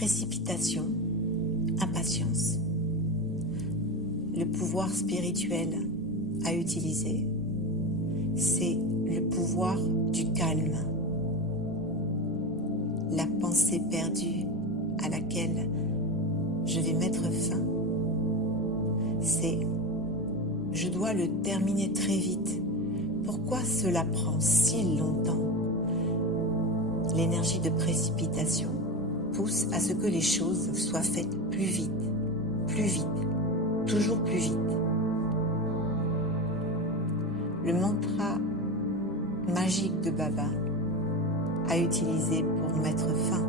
précipitation, impatience. Le pouvoir spirituel à utiliser, c'est le pouvoir du calme. La pensée perdue à laquelle je vais mettre fin, c'est « je dois le terminer très vite ». Pourquoi cela prend si longtemps? L'énergie de précipitation pousse à ce que les choses soient faites plus vite, toujours plus vite. Le mantra magique de Baba à utiliser pour mettre fin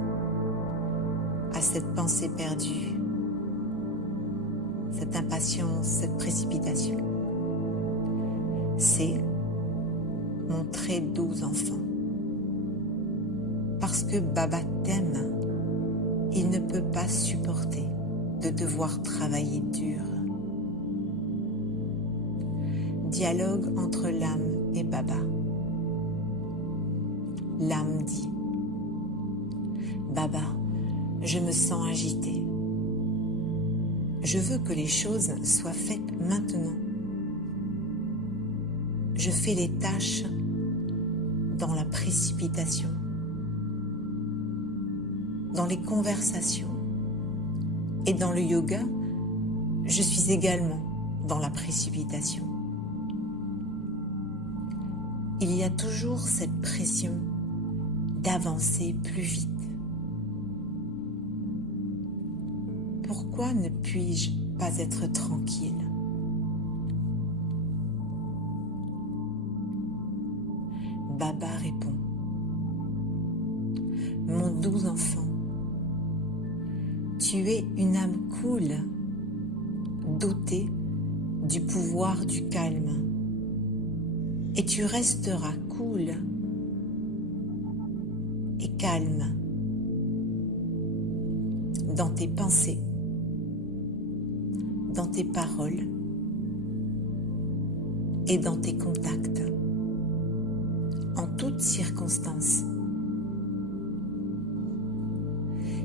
à cette pensée perdue, cette impatience, cette précipitation, c'est mon très doux enfant. Parce que Baba t'aime, il ne peut pas supporter de devoir travailler dur. Dialogue entre l'âme et Baba. L'âme dit « Baba, je me sens agitée. Je veux que les choses soient faites maintenant. Je fais les tâches dans la précipitation, dans les conversations et dans le yoga, je suis également dans la précipitation. Il y a toujours cette pression d'avancer plus vite. Pourquoi ne puis-je pas être tranquille? Baba répond, mon doux enfant, tu es une âme cool, dotée du pouvoir du calme, et tu resteras cool et calme dans tes pensées, dans tes paroles et dans tes contacts, en toutes circonstances.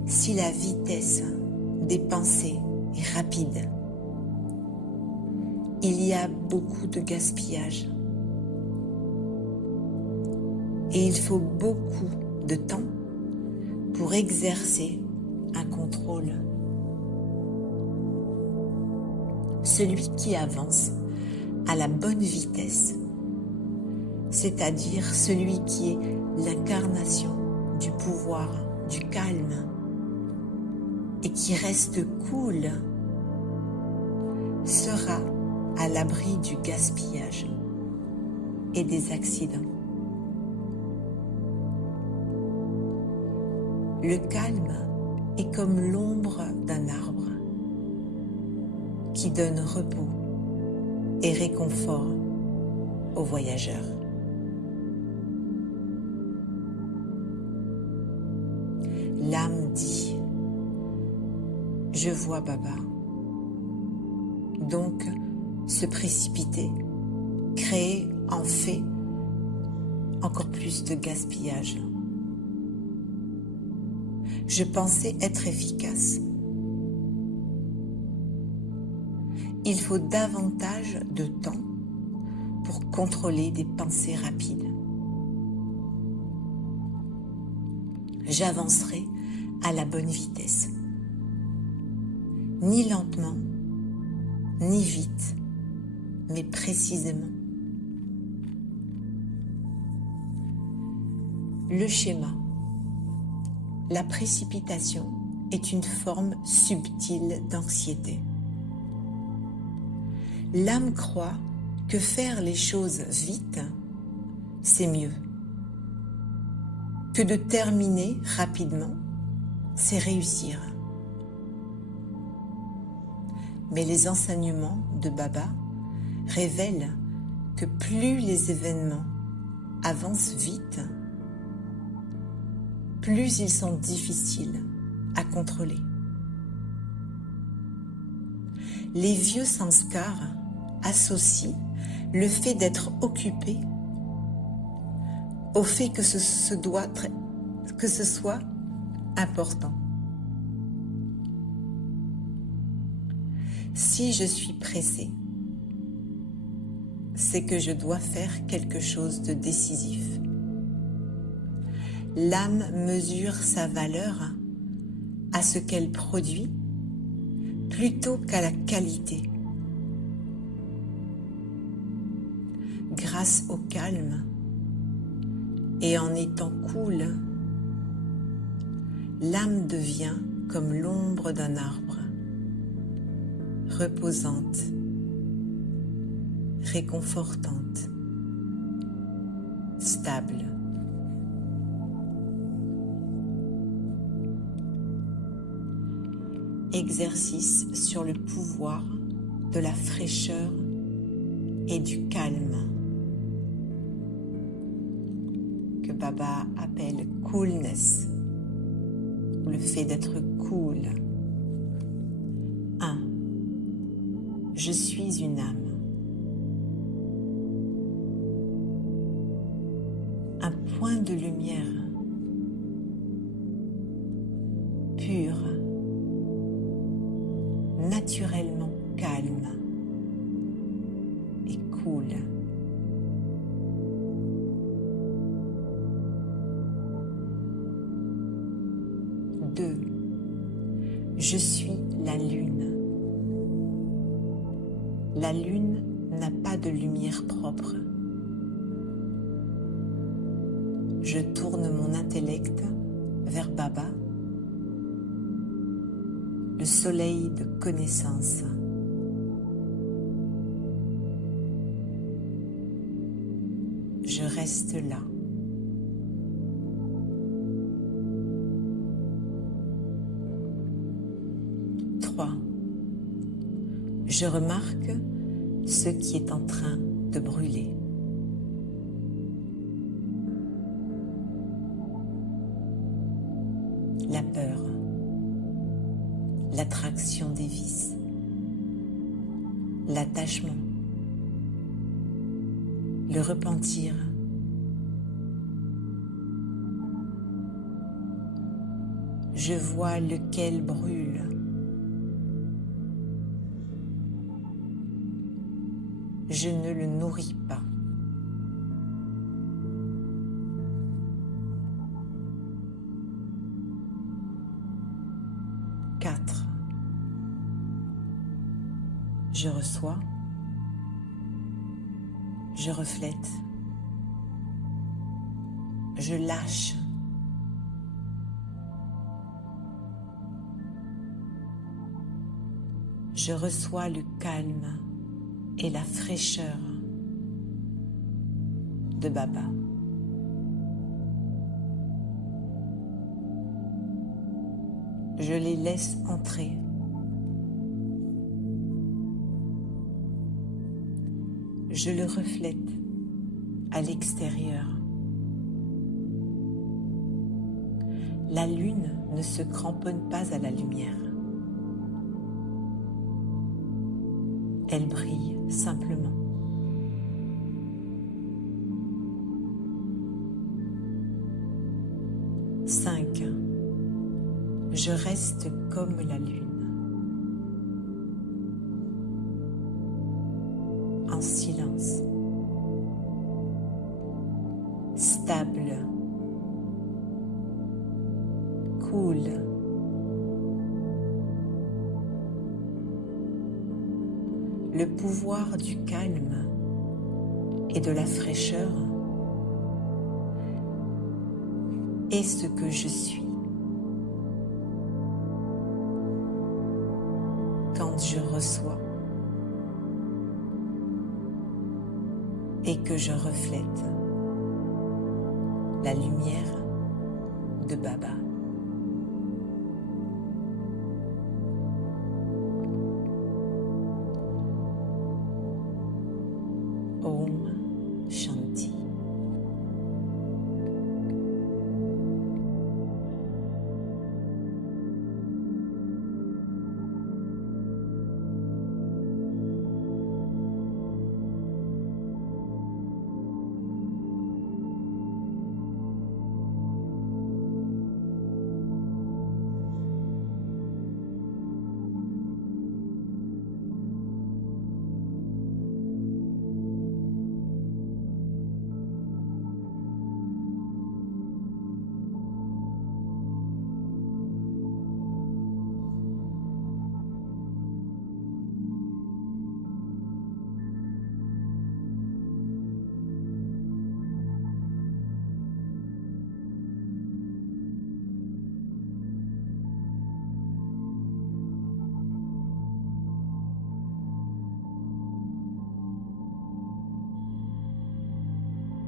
Si la vitesse des pensées est rapide, il y a beaucoup de gaspillage et il faut beaucoup de temps pour exercer un contrôle. Celui qui avance à la bonne vitesse, c'est-à-dire celui qui est l'incarnation du pouvoir, du calme, et qui reste cool, sera à l'abri du gaspillage et des accidents. Le calme est comme l'ombre d'un arbre qui donne repos et réconfort aux voyageurs. L'âme dit « Je vois Baba ». Donc, se précipiter, créer en fait encore plus de gaspillage. Je pensais être efficace. Il faut davantage de temps pour contrôler des pensées rapides. J'avancerai à la bonne vitesse. Ni lentement, ni vite, mais précisément. Le schéma. La précipitation est une forme subtile d'anxiété. L'âme croit que faire les choses vite, c'est mieux. Que de terminer rapidement, c'est réussir. Mais les enseignements de Baba révèlent que plus les événements avancent vite, plus ils sont difficiles à contrôler. Les vieux sanskars associent le fait d'être occupé au fait que ce soit important. Si je suis pressé, c'est que je dois faire quelque chose de décisif. L'âme mesure sa valeur à ce qu'elle produit plutôt qu'à la qualité. Grâce au calme et en étant cool, l'âme devient comme l'ombre d'un arbre, reposante, réconfortante, stable. Exercice sur le pouvoir de la fraîcheur et du calme, que Baba appelle coolness, ou le fait d'être cool. 1. Je suis une âme. Un point de lumière pur, naturellement calme et cool. 2. Je suis la lune. La lune n'a pas de lumière propre. Je tourne mon intellect vers Baba, le soleil de connaissance. Je reste là. Je remarque ce qui est en train de brûler. La peur, l'attraction des vices, l'attachement, le repentir. Je vois lequel brûle. Je ne le nourris pas. Je reçois, je reflète, je lâche. Je reçois le calme et la fraîcheur de Baba. Je les laisse entrer. Je le reflète à l'extérieur. La lune ne se cramponne pas à la lumière. Elle brille simplement. Je reste comme la lune, en silence, stable, cool. Le pouvoir du calme et de la fraîcheur est ce que je suis. Quand je reçois et que je reflète la lumière de Baba.